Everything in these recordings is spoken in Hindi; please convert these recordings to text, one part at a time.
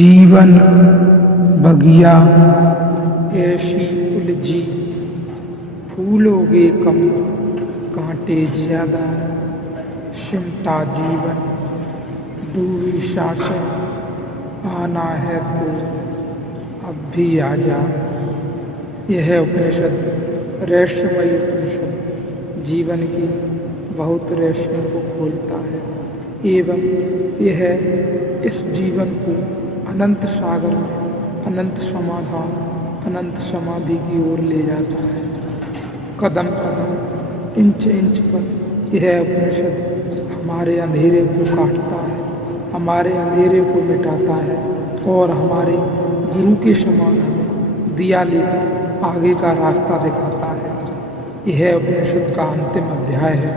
जीवन बगिया ऐसी उलझी, फूलोगे कम कांटे ज्यादा, सिमटा जीवन डूबी सांसें, आना है तो अब भी आजा। यह उपनिषद रहस्यमयी उपनिषद जीवन की बहुत रहस्यों को खोलता है एवं यह इस जीवन को अनंत सागर में अनंत समाधान अनंत समाधि की ओर ले जाता है। कदम कदम इंच इंच पर यह उपनिषद हमारे अंधेरे को काटता है, हमारे अंधेरे को मिटाता है और हमारे गुरु के समान हमें दिया लेकर आगे का रास्ता दिखाता है। यह उपनिषद का अंतिम अध्याय है।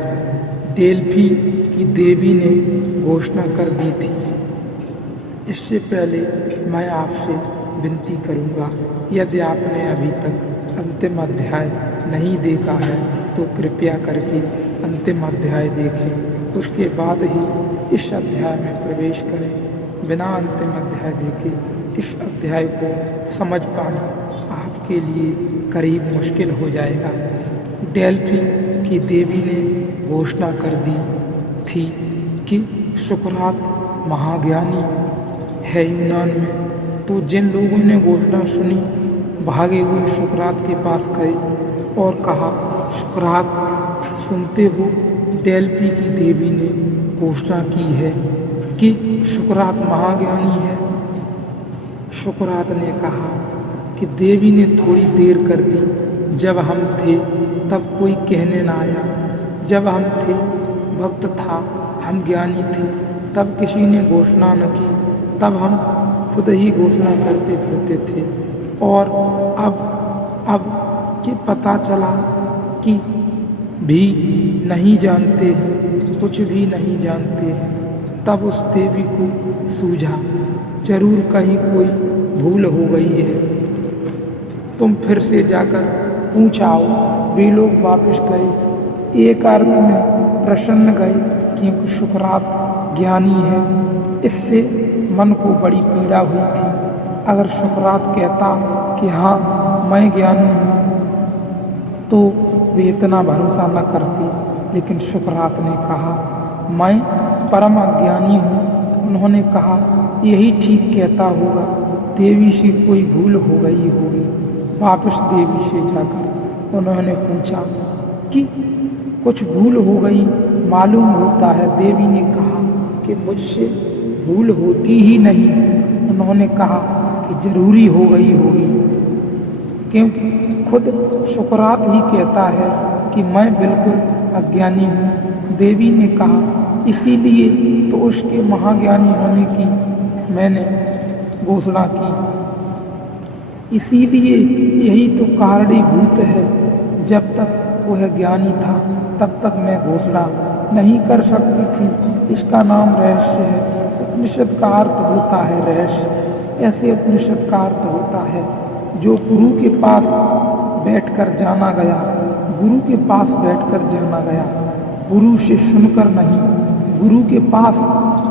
डेल्फी की देवी ने घोषणा कर दी थी। इससे पहले मैं आपसे विनती करूंगा, यदि आपने अभी तक अंतिम अध्याय नहीं देखा है तो कृपया करके अंतिम अध्याय देखें, उसके बाद ही इस अध्याय में प्रवेश करें। बिना अंतिम अध्याय देखे इस अध्याय को समझ पाना आपके लिए करीब मुश्किल हो जाएगा। डेल्फी की देवी ने घोषणा कर दी थी कि सुकरात महाज्ञानी है यूनान में। तो जिन लोगों ने घोषणा सुनी भागे हुए सुकरात के पास गए और कहा, सुकरात सुनते हो, डेल्फी की देवी ने घोषणा की है कि सुकरात महाज्ञानी है। सुकरात ने कहा कि देवी ने थोड़ी देर कर दी, जब हम थे तब कोई कहने ना आया, जब हम थे वक्त था, हम ज्ञानी थे, तब किसी ने घोषणा न की, तब हम खुद ही घोषणा करते फिरते थे। और अब कि पता चला कि भी नहीं जानते हैं, कुछ भी नहीं जानते हैं, तब उस देवी को सूझा जरूर कहीं कोई भूल हो गई है। तुम फिर से जाकर पूछ आओ। वे लोग वापस गए, एक अर्थ में प्रसन्न गए क्योंकि सुकरात ज्ञानी है। इससे मन को बड़ी पीड़ा हुई थी। अगर सुकरात कहता कि हाँ मैं ज्ञानी हूँ तो वे इतना भरोसा न करते, लेकिन सुकरात ने कहा मैं परम अज्ञानी हूँ। उन्होंने कहा यही ठीक कहता होगा, देवी से कोई भूल हो गई होगी। वापस देवी से जाकर उन्होंने पूछा कि कुछ भूल हो गई मालूम होता है। देवी ने कहा कि मुझसे भूल होती ही नहीं। उन्होंने कहा कि जरूरी हो गई होगी, क्योंकि खुद सुकरात ही कहता है कि मैं बिल्कुल अज्ञानी हूँ। देवी ने कहा इसीलिए तो उसके महाज्ञानी होने की मैंने घोषणा की, इसीलिए यही तो कारणीभूत है। जब तक वह ज्ञानी था तब तक मैं घोषणा नहीं कर सकती थी। इसका नाम रहस्य है। उपनिषद का अर्थ होता है रहस्य। ऐसे उपनिषद का अर्थ होता है जो गुरु के पास बैठकर जाना गया, गुरु के पास बैठकर जाना गया, गुरु से सुनकर नहीं, गुरु के पास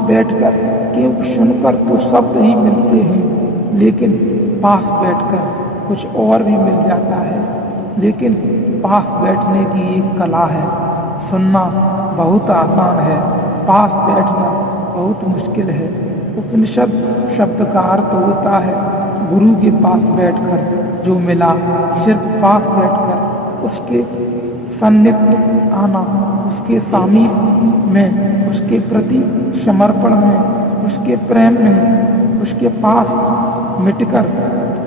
बैठकर। क्योंकि सुनकर तो शब्द ही मिलते हैं, लेकिन पास बैठकर कुछ और भी मिल जाता है। लेकिन पास बैठने की एक कला है। सुनना बहुत आसान है, पास बैठना बहुत मुश्किल है। उपनिषद शब्द का अर्थ होता है गुरु के पास बैठकर जो मिला, सिर्फ पास बैठकर उसके सन्निध आना, उसके सामीप में, उसके प्रति समर्पण में, उसके प्रेम में, उसके पास मिटकर,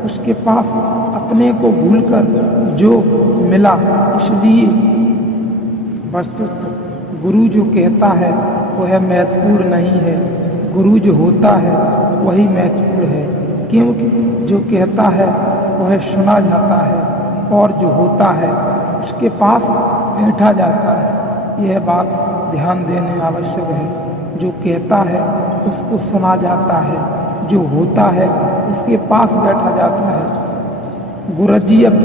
उसके पास अपने को भूलकर जो मिला। इसलिए वस्तुतः गुरु जो कहता है वह महत्वपूर्ण नहीं है, गुरु जो होता है वही महत्वपूर्ण है। क्योंकि जो कहता है वह सुना जाता है और जो होता है उसके पास बैठा जाता है। यह बात ध्यान देने आवश्यक है। जो कहता है उसको सुना जाता है, जो होता है उसके पास बैठा जाता है। गुरजियत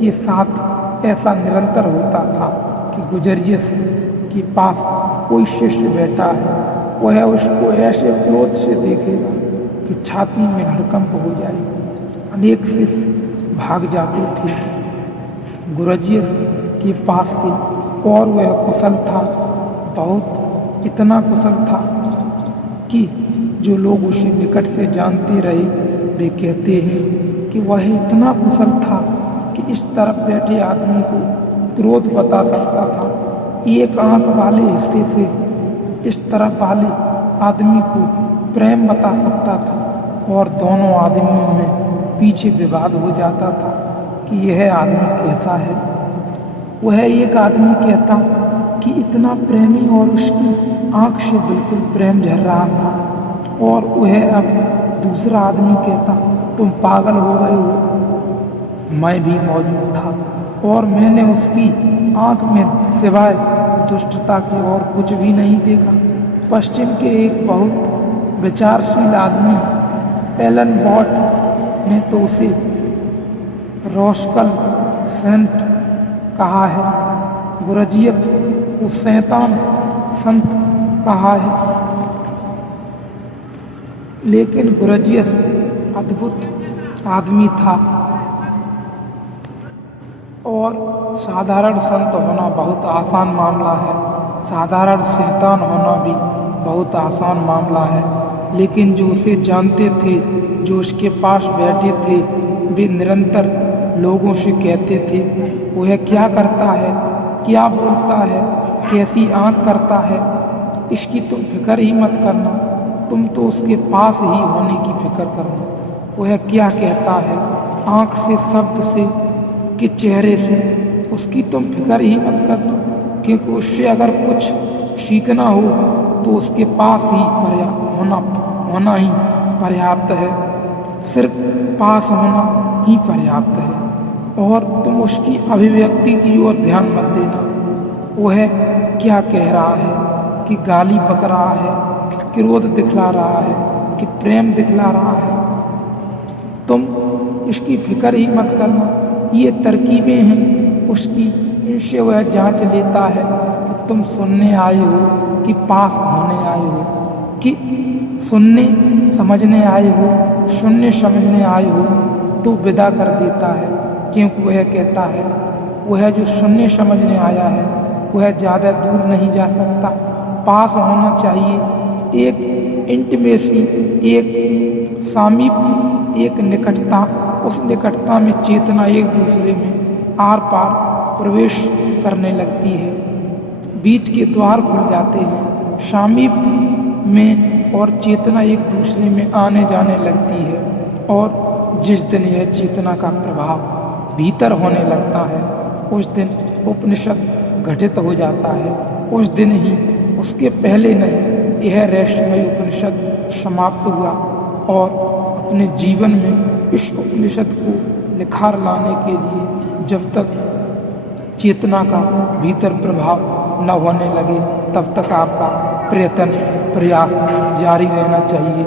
के साथ ऐसा निरंतर होता था कि गुजरियस के पास कोई शिष्य बैठा है, वह उसको ऐसे क्रोध से देखेगा कि छाती में हड़कंप हो जाए। अनेक शिष्य भाग जाते थे गुरजियस के पास से, और वह कुशल था, बहुत इतना कुशल था कि जो लोग उसे निकट से जानते रहे वे कहते हैं कि वह इतना कुशल था कि इस तरफ बैठे आदमी को क्रोध बता सकता था, एक आंख वाले हिस्से से इस तरफ वाले आदमी को प्रेम बता सकता था, और दोनों आदमियों में पीछे विवाद हो जाता था कि यह आदमी कैसा है। वह एक आदमी कहता कि इतना प्रेमी, और उसकी आंख से बिल्कुल प्रेम झर रहा था, और वह अब दूसरा आदमी कहता तुम पागल हो गए हो। मैं भी मौजूद था और मैंने उसकी आंख में सिवाय दुष्टता के और कुछ भी नहीं देखा। पश्चिम के एक बहुत विचारशील आदमी एलन बॉट ने तो उसे रोस्कल सेंट कहा है, गुरजियफ को शैतान संत कहा है, लेकिन गुरजियस अद्भुत आदमी था और साधारण संत होना बहुत आसान मामला है, साधारण शैतान होना भी बहुत आसान मामला है। लेकिन जो उसे जानते थे, जो उसके पास बैठे थे, वे निरंतर लोगों से कहते थे वह क्या करता है, क्या बोलता है, कैसी आंख करता है, इसकी तुम फिक्र ही मत करना, तुम तो उसके पास ही होने की फिक्र करना। वह क्या कहता है, आंख से, शब्द से, कि चेहरे से, उसकी तुम फिक्र ही मत करना, क्योंकि उससे अगर कुछ सीखना हो तो उसके पास ही होना ही पर्याप्त है, सिर्फ पास होना ही पर्याप्त है। और तुम उसकी अभिव्यक्ति की ओर ध्यान मत देना, वह क्या कह रहा है, कि गाली बक रहा है, कि क्रोध दिखला रहा है, कि प्रेम दिखला रहा है, तुम इसकी फिक्र ही मत करना। ये तरकीबें हैं उसकी, इनसे वह जांच लेता है कि तुम सुनने आए हो कि पास होने आए हो, कि सुनने समझने आए हो, सुनने समझने आए हो, तो विदा कर देता है। क्योंकि वह कहता है वह जो सुनने समझने आया है वह ज़्यादा दूर नहीं जा सकता, पास होना चाहिए। एक इंटिमेसी, एक सामीप्य, एक निकटता, उस निकटता में चेतना एक दूसरे में आर पार प्रवेश करने लगती है, बीच के द्वार खुल जाते हैं सामीप्य में, और चेतना एक दूसरे में आने जाने लगती है। और जिस दिन यह चेतना का प्रभाव भीतर होने लगता है उस दिन उपनिषद घटित हो जाता है, उस दिन ही, उसके पहले नहीं, यह रहस्यमय उपनिषद समाप्त हुआ। और अपने जीवन में इस उपनिषद को निखार लाने के लिए जब तक चेतना का भीतर प्रभाव न होने लगे तब तक आपका प्रयत्न, प्रयास जारी रहना चाहिए।